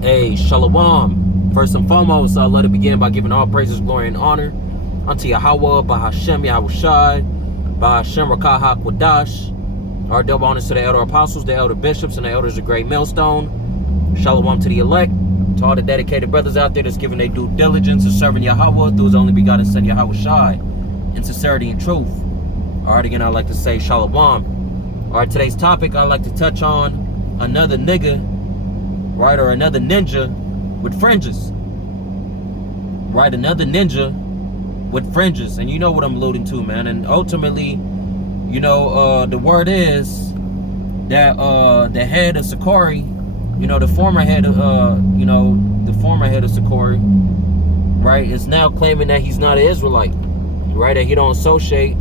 Hey, Shalom. First and foremost, I'd like to begin by giving all praises, glory, and honor unto YAHAWAH, BaHashem, YAHAWASHI, BaHashem, Rakah HaKwadash. Our double honors to the elder apostles, the elder bishops, and the elders of Great Millstone. Shalom to the elect, to all the dedicated brothers out there that's giving their due diligence in serving Yahawah through his only begotten son, YAHAWASHI, in sincerity and truth. All right, again, I'd like to say Shalom. All right, today's topic, I'd like to touch on another nigga, right, or another ninja with fringes. Right, another ninja with fringes. And you know what I'm alluding to, man. And ultimately, you know, the word is that the head of Sakari, you know, the former head of, Sakari, right, is now claiming that he's not an Israelite, right, that he don't associate,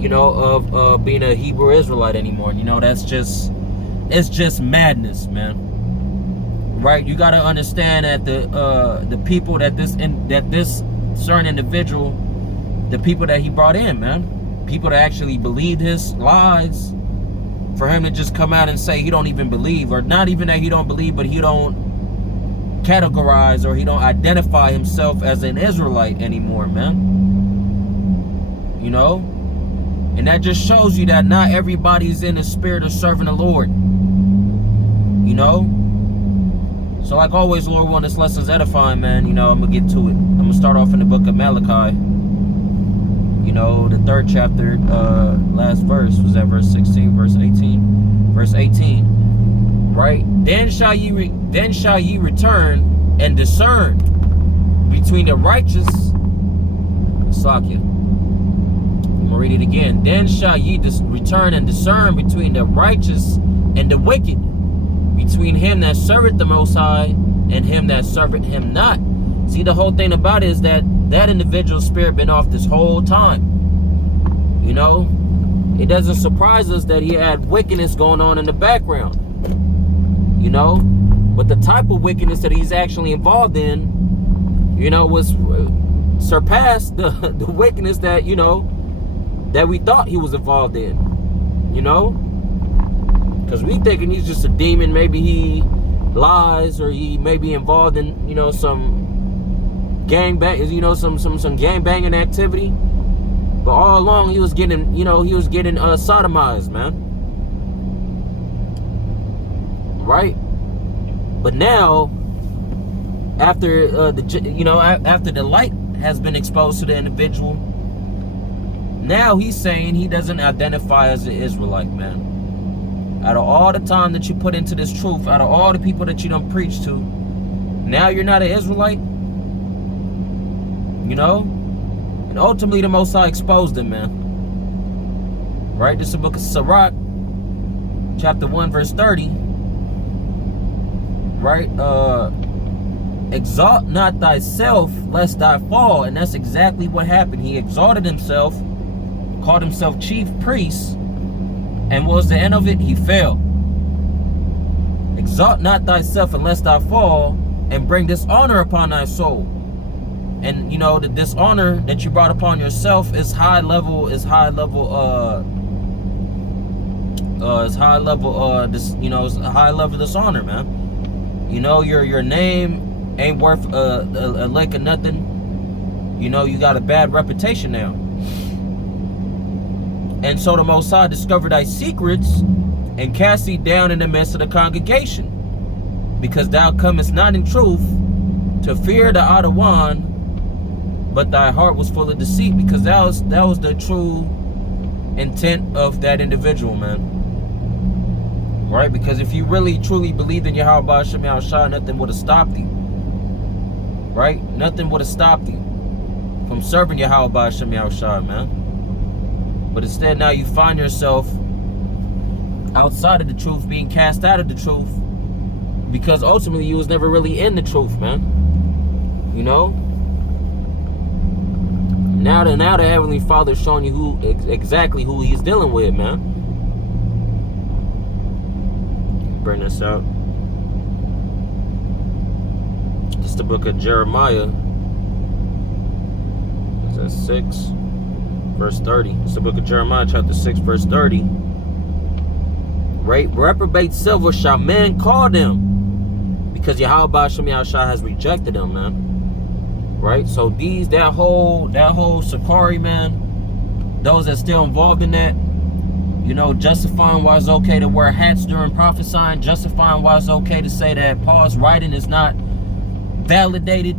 you know, of being a Hebrew Israelite anymore. You know, that's just, it's just madness, man. Right, you got to understand that the people that this certain individual, the people that he brought in, man, people that actually believed his lies, for him to just come out and say he don't even believe, or not even that he don't believe, but he don't categorize or he don't identify himself as an Israelite anymore, man. You know, and that just shows you that not everybody's in the spirit of serving the Lord. You know. So like always, Lord, when this lesson's edifying, man, you know, I'm going to get to it. I'm going to start off in the book of Malachi. You know, the 3rd chapter, last verse, was that verse 16, verse 18? Verse 18, right? Then shall ye return and discern between the righteous, Sakya. I'm going to read it again. Then shall ye return and discern between the righteous and the wicked, between him that serveth the Most High and him that serveth him not. See, the whole thing about it is that that individual's spirit been off this whole time. You know, it doesn't surprise us that he had wickedness going on in the background. You know, but the type of wickedness that he's actually involved in, you know, was surpassed the wickedness that, you know, that we thought he was involved in. You know, because we thinking he's just a demon. Maybe he lies, or he may be involved in, you know, some gang bang, you know, some gang banging activity. But all along he was getting, you know, sodomized, man. Right? But now, after after the light has been exposed to the individual, now he's saying he doesn't identify as an Israelite, man. Out of all the time that you put into this truth, out of all the people that you done preach to, now you're not an Israelite? You know? And ultimately the Most High exposed him, man. Right? This is the book of Sirach, chapter 1, verse 30. Right? Exalt not thyself, lest thou fall. And that's exactly what happened. He exalted himself, called himself chief priest, and what was the end of it? He fell. Exalt not thyself unless thou fall, and bring dishonor upon thy soul. And you know, the dishonor that you brought upon yourself is high level dishonor, man. You know, your name ain't worth a lick of nothing. You know, you got a bad reputation now. And so the Most High discovered thy secrets, and cast thee down in the midst of the congregation, because thou comest not in truth to fear the Adawan, but thy heart was full of deceit. Because that was the true intent of that individual, man. Right? Because if you really truly believed in Yahawah Shem Yahushua, nothing would have stopped thee. Right? Nothing would have stopped thee from serving Yahawah Shem Yahushua, man. But instead, now you find yourself outside of the truth, being cast out of the truth, because ultimately you was never really in the truth, man. You know? Now the Heavenly Father is showing you exactly who he's dealing with, man. Bring this out. It's the book of Jeremiah. Is that 6? Verse 30. It's the book of Jeremiah, chapter 6, verse 30. Right? Reprobate silver shall men call them, because Yahawah Shem Yahushua has rejected them, man. Right? So that whole Sakari, man, those that still involved in that, you know, justifying why it's okay to wear hats during prophesying, justifying why it's okay to say that Paul's writing is not validated,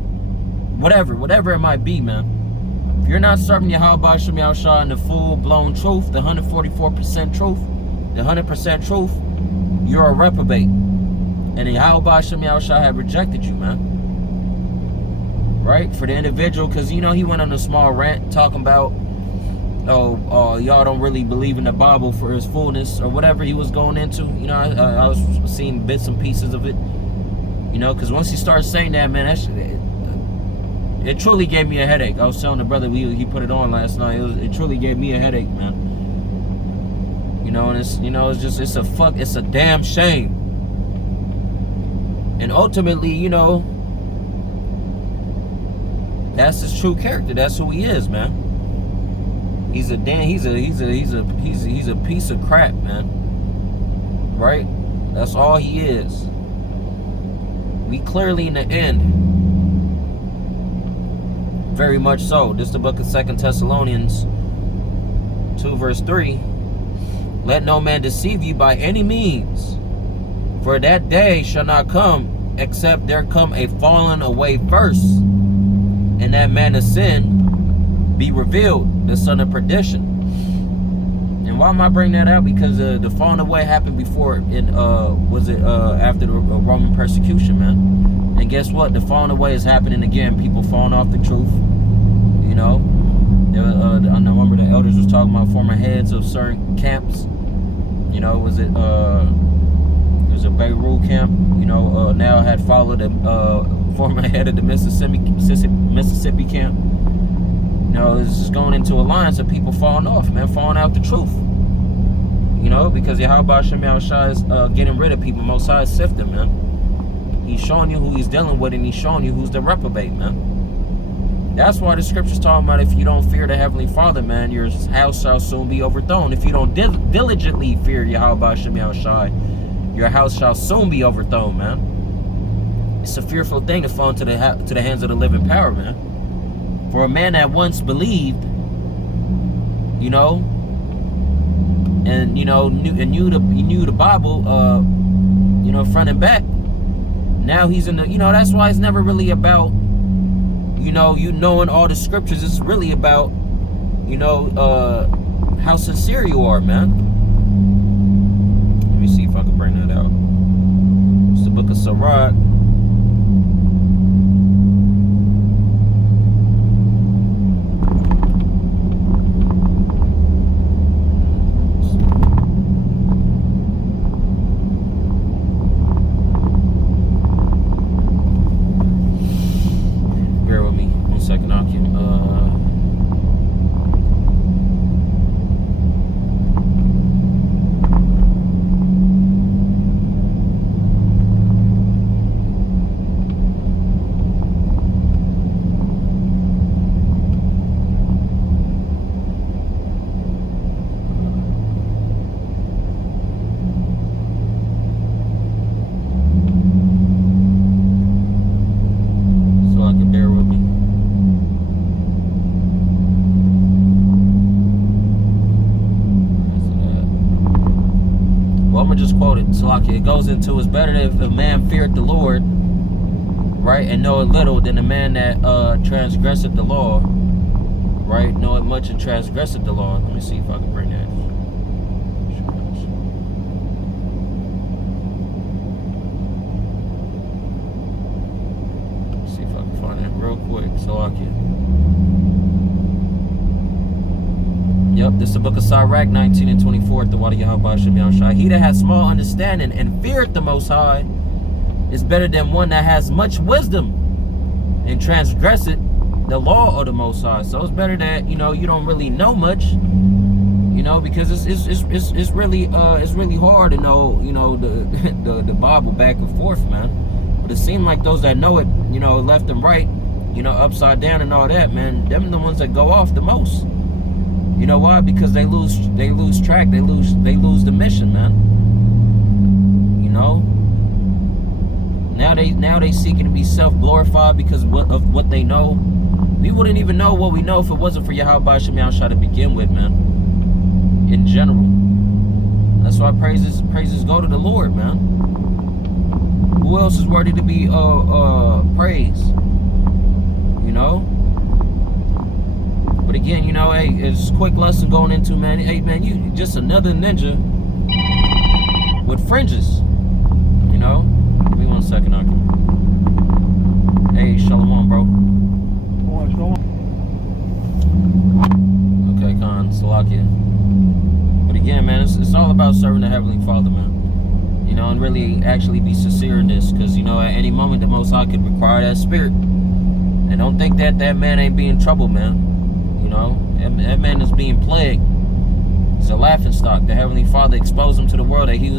whatever it might be, man. If you're not serving Yahawah Shem Yahushua in the full-blown truth, the 144% truth, the 100% truth, you're a reprobate. And Yahawah Shem Yahushua have rejected you, man. Right? For the individual, because, you know, he went on a small rant talking about, oh, y'all don't really believe in the Bible for his fullness, or whatever he was going into. You know, I was seeing bits and pieces of it. You know, because once he started saying that, man, that shit, it truly gave me a headache. I was telling the brother, he put it on last night. It truly gave me a headache, man. You know, and it's a damn shame. And ultimately, you know, that's his true character. That's who he is, man. He's a piece of crap, man. Right? That's all he is. We clearly in the end. Very much so. This is the book of 2 Thessalonians 2 verse 3. Let no man deceive you by any means, for that day shall not come except there come a falling away first, and that man of sin be revealed, the son of perdition. And why am I bringing that out? Because the falling away happened before after the Roman persecution, man. And guess what? The falling away is happening again. People falling off the truth. You know, I remember the elders was talking about former heads of certain camps. You know, was it a Beirut camp? You know, now had followed the former head of the Mississippi camp. You know, it's just going into a alliance of people falling off, man, falling out the truth. You know, because Yahawah Shem Yahushua is getting rid of people. Most High is sifting, man. He's showing you who he's dealing with, and he's showing you who's the reprobate, man. That's why the scripture's talking about if you don't fear the Heavenly Father, man, your house shall soon be overthrown. If you don't diligently fear Yahawah Shem Yahushua, your house shall soon be overthrown, man. It's a fearful thing to fall into the hands of the living power, man. For a man that once believed, you know, and you know knew the Bible, you know, front and back. Now he's in the, you know, that's why it's never really about, you know, you knowing all the scriptures. It's really about, you know, how sincere you are, man. Let me see if I can bring that out. It's the book of Sirach. It goes into, it's better if a man feared the Lord, right, and know it little, than a man that transgresseth the law, right, know it much and transgresseth the law. Let me see if I can bring that. Let's see if I can find that real quick so I can. Yep, this is the book of Sirach 19 and 24, the water Yahawah Shem Yahushua. He that has small understanding and feareth the Most High is better than one that has much wisdom and transgresseth the law of the Most High. So it's better that, you know, you don't really know much, you know, because it's really hard to know, you know, the Bible back and forth, man. But it seems like those that know it, you know, left and right, you know, upside down and all that, man, them the ones that go off the most. You know why? Because they lose track. They lose the mission, man. You know. Now they seeking to be self-glorified because of what they know. We wouldn't even know what we know if it wasn't for YAHAWASHI to begin with, man. In general. That's why praises go to the Lord, man. Who else is worthy to be praised? You know? But again, you know, hey, it's a quick lesson going into, man. Hey, man, you just another ninja with fringes. You know? Give me 1 second, Aki. Hey, shalom, bro. Okay, Khan, Salakia. But again, man, it's all about serving the Heavenly Father, man. You know, and really actually be sincere in this, because, you know, at any moment the Most High could require that spirit. And don't think that man ain't being trouble, man. You know, that man is being plagued. He's a laughingstock. The Heavenly Father exposed him to the world that he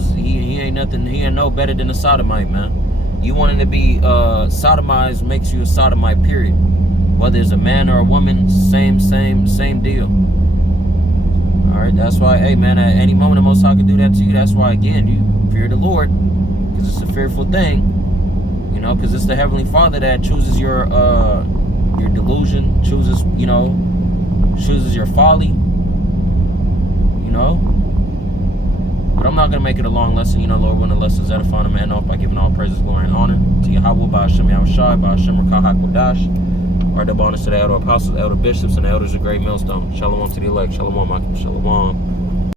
ain't nothing, he ain't no better than a sodomite, man. You wanting to be sodomized makes you a sodomite, period. Whether it's a man or a woman, same deal. Alright, that's why, hey man, at any moment the Most High can do that to you. That's why, again, you fear the Lord, because it's a fearful thing. You know, because it's the Heavenly Father that chooses your delusion, chooses your folly. You know? But I'm not going to make it a long lesson. You know, Lord, when the lessons edifying a man off by giving all praises, glory, and honor to YAHAWAH, by Hashem, YAHAWASHI, by Hashem, HaKadosh. Our double honors to the elder apostles, elder bishops, and the elders of great millstone. Shalom to the elect. Shalom, Akim. Shalom.